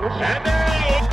And there he is.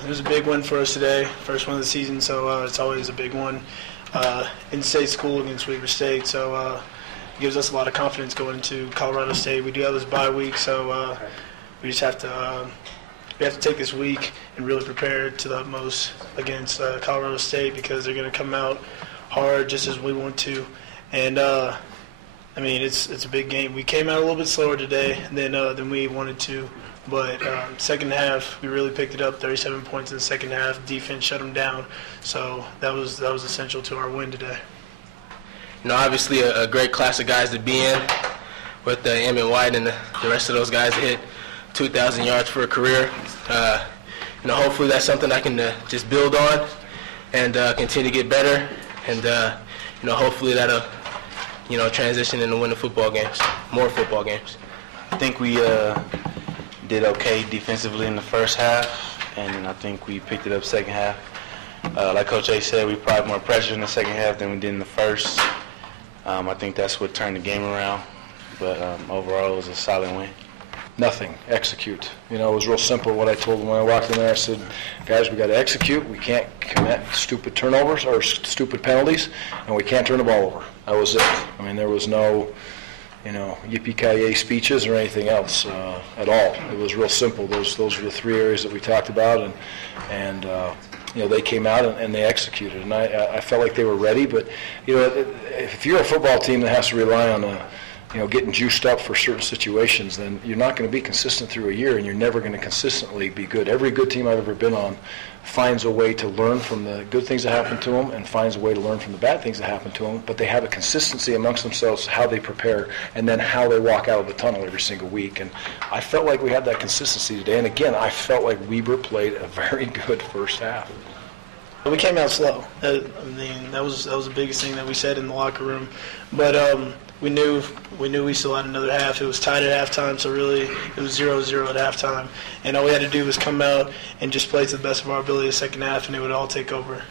It was a big win for us today, first one of the season, so it's always a big one. In-state school against Weber State, so it gives us a lot of confidence going into Colorado State. We do have this bye week, so we just have to take this week and really prepare to the utmost against Colorado State, because they're going to come out hard just as we want to. And I mean, it's a big game. We came out a little bit slower today than we wanted to. But second half, we really picked it up, 37 points in the second half. Defense shut them down. So that was essential to our win today. You know, obviously a great class of guys to be in with Emmett White and the rest of those guys that hit 2,000 yards for a career. You know, hopefully that's something I can just build on and continue to get better. And, you know, hopefully that'll, you know, transition into winning football games, more football games. I think we did okay defensively in the first half, and I think we picked it up second half. Like Coach A said, we probably more pressure in the second half than we did in the first. I think that's what turned the game around, but overall it was a solid win. Nothing. Execute. You know, it was real simple what I told them when I walked in there. I said, guys, we got to execute. We can't commit stupid turnovers or stupid penalties, and we can't turn the ball over. That was it. I mean, there was no, you know, yippee-ki-yay speeches or anything else at all. It was real simple. Those were the three areas that we talked about, and you know, they came out and they executed. And I felt like they were ready. But, you know, if you're a football team that has to rely on you know, getting juiced up for certain situations, then you're not going to be consistent through a year, and you're never going to consistently be good. Every good team I've ever been on finds a way to learn from the good things that happen to them and finds a way to learn from the bad things that happen to them, but they have a consistency amongst themselves, how they prepare, and then how they walk out of the tunnel every single week. And I felt like we had that consistency today, and again, I felt like Weber played a very good first half. We came out slow. I mean, that was the biggest thing that we said in the locker room. But we knew we still had another half. It was tied at halftime, so really it was 0-0 at halftime. And all we had to do was come out and just play to the best of our ability the second half, and it would all take over.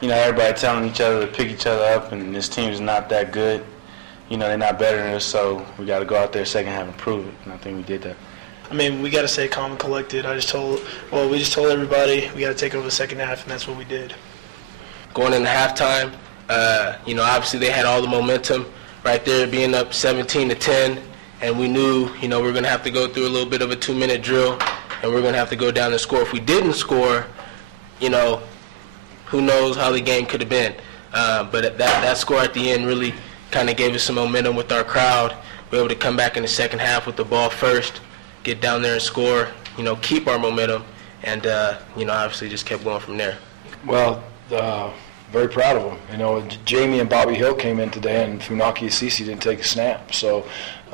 You know, everybody telling each other to pick each other up, and this team's not that good. You know, they're not better than us, so we got to go out there second half and prove it. And I think we did that. I mean, we got to stay calm and collected. We just told everybody we got to take over the second half, and that's what we did. Going into halftime, you know, obviously they had all the momentum right there, being up 17-10, and we knew, you know, we were going to have to go through a little bit of a 2-minute drill, and we were going to have to go down and score. If we didn't score, you know, who knows how the game could have been. But that score at the end really kind of gave us some momentum with our crowd. We were able to come back in the second half with the ball first, get down there and score, you know, keep our momentum, and, you know, obviously just kept going from there. Well, very proud of them. You know, Jamie and Bobby Hill came in today, and Funaki Asisi didn't take a snap. So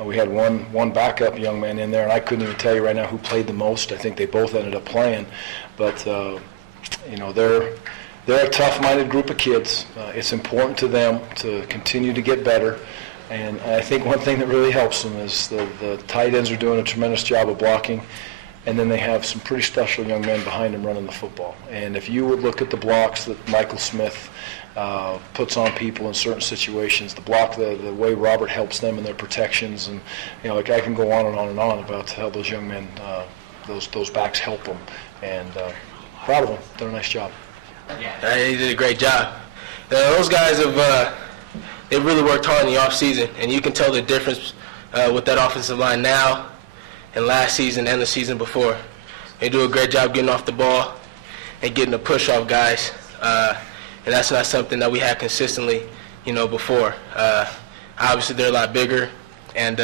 we had one backup young man in there, and I couldn't even tell you right now who played the most. I think they both ended up playing. But, you know, they're a tough-minded group of kids. It's important to them to continue to get better. And I think one thing that really helps them is the tight ends are doing a tremendous job of blocking. And then they have some pretty special young men behind them running the football. And if you would look at the blocks that Michael Smith puts on people in certain situations, the way Robert helps them in their protections, and you know, like I can go on and on and on about how those young men, those backs help them. And proud of them, done a nice job. Yeah, he did a great job. Those guys they really worked hard in the off season, and you can tell the difference with that offensive line now and last season and the season before. They do a great job getting off the ball and getting the push off guys. And that's not something that we had consistently, you know, before. Obviously, they're a lot bigger. And,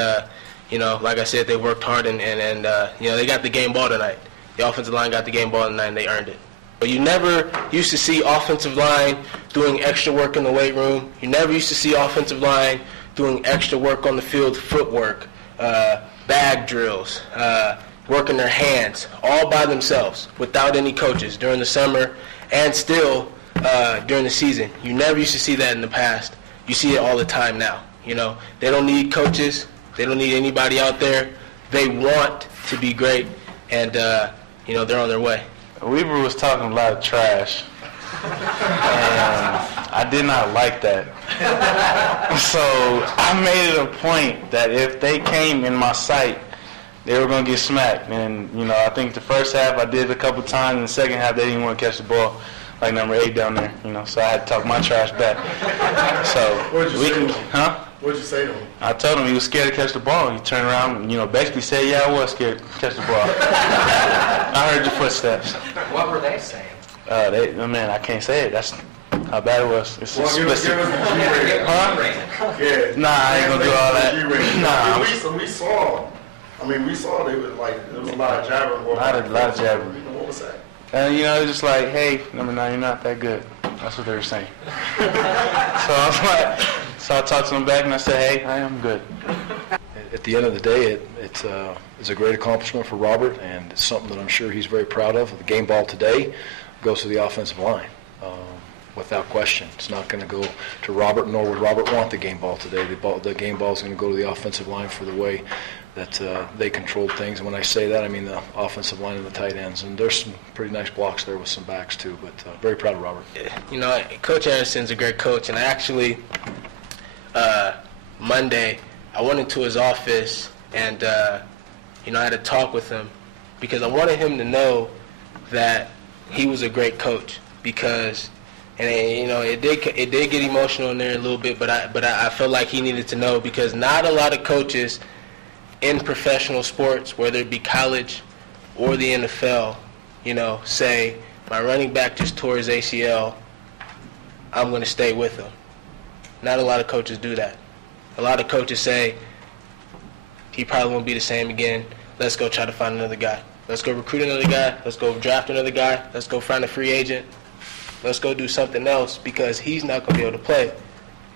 you know, like I said, they worked hard and you know, they got the game ball tonight. The offensive line got the game ball tonight, and they earned it. But you never used to see offensive line doing extra work in the weight room. You never used to see offensive line doing extra work on the field, footwork, bag drills, working their hands, all by themselves, without any coaches during the summer and still during the season. You never used to see that in the past. You see it all the time now. You know, they don't need coaches. They don't need anybody out there. They want to be great, and, you know, they're on their way. Weber was talking a lot of trash, and I did not like that. So I made it a point that if they came in my sight, they were going to get smacked. And, you know, I think the first half I did it a couple times, and the second half they didn't want to catch the ball, like number 8 down there, you know, so I had to talk my trash back. So What'd you say to him? Huh? What'd you say to him? I told him he was scared to catch the ball. He turned around and, you know, basically said, yeah, I was scared to catch the ball. I heard your footsteps. What were they saying? Man, I can't say it. That's how bad it was. It's Well, give us the G-rating. Huh? Yeah. Nah, I ain't gonna do all that. Nah. We saw they were like, there was a lot of jabbering. A lot of jabbering. What was that? And, you know, just like, hey, number 9, you're not that good. That's what they were saying. So I talked to them back and I said, hey, I am good. At the end of the day, it's a great accomplishment for Robert, and it's something that I'm sure he's very proud of. The game ball today goes to the offensive line, without question. It's not going to go to Robert, nor would Robert want the game ball today. The game ball is going to go to the offensive line for the way that they controlled things. And when I say that, I mean the offensive line and the tight ends. And there's some pretty nice blocks there with some backs too. But very proud of Robert. You know, Coach Andersen's a great coach, and actually Monday I went into his office and you know, I had a talk with him because I wanted him to know that he was a great coach. Because, and you know, it did get emotional in there a little bit, but I felt like he needed to know, because not a lot of coaches in professional sports, whether it be college or the NFL, you know, say, my running back just tore his ACL, I'm going to stay with him. Not a lot of coaches do that. A lot of coaches say, he probably won't be the same again. Let's go try to find another guy. Let's go recruit another guy. Let's go draft another guy. Let's go find a free agent. Let's go do something else, because he's not going to be able to play.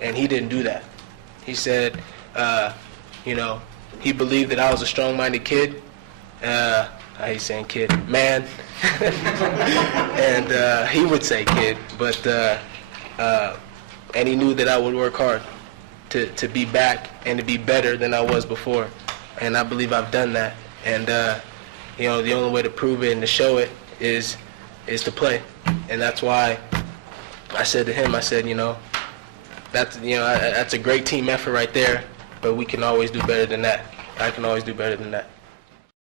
And he didn't do that. He said, you know, he believed that I was a strong-minded kid. I hate saying kid, man. And he would say kid, but and he knew that I would work hard. to be back and to be better than I was before. And I believe I've done that. And, the only way to prove it and to show it is to play. And that's why I said to him, I said, that's a great team effort right there, but we can always do better than that. I can always do better than that.